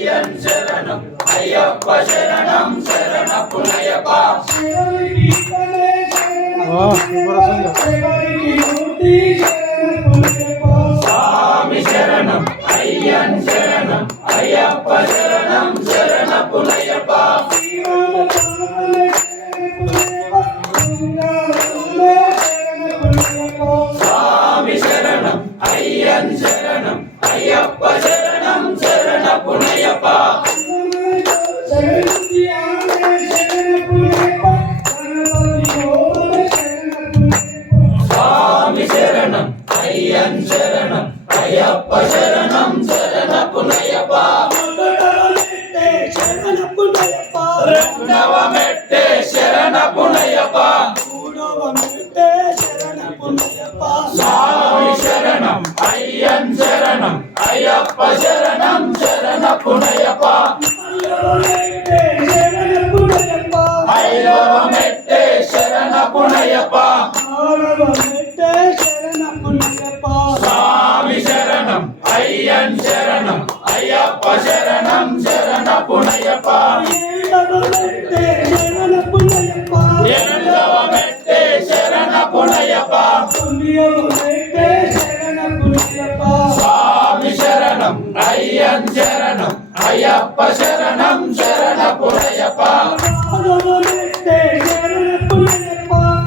అయ్యన్ శరణం అయ్యప్ప శరణం శరణపునయ్యప్ప స్వామి శరణం అయ్యన్ శరణం అయ్యప్ప శరణం శరణపునయ్యప్ప స్వామి శరణం అయ్యన్ శరణం అయ్యప్ప శరణం శరణపునయ్యప్ప స్వామి శరణం అయ్యన్ శరణం అయ్యప్ప శరణం శరణపునయ్యప్ప రెండవ మెట్టే శరణపునయ్యప్ప స్వామి శరణం అయ్యన్ శరణం అయ్యప్ప శరణం శరణపునయ్యప్ప ఐదవ మెట్టే శరణపునయ్యప్ప స్వామి శరణం అయ్యన్ శరణం అయ్యప్ప శరణం శరణపునయ్యప్ప ఎనిమిదవ మెట్టే శరణపునయ్యప్ప స్వామి శరణం అయ్యన్ శరణం అయ్యప్ప శరణం శరణపునయ్యప్ప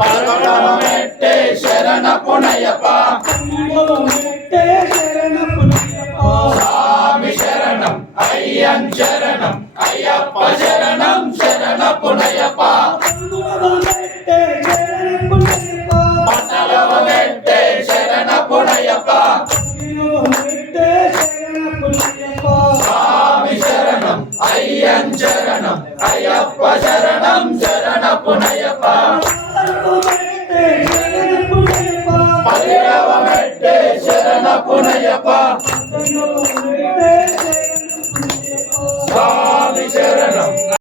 పదకొండవ మెట్టే శరణపునయ్యప్ప స్వామి శరణం అయ్యన్ శరణం అయ్యప్ప శరణం శరణపునయ్యప్ప పద్నాలుగవ మెట్టే శరణపునయ్యప్ప స్వామి శరణం అయ్యన్ శరణం అయ్యప్ప శరణం శరణపునయ్యప్ప పదిహేడవ మెట్టే శరణపునయ్యప్ప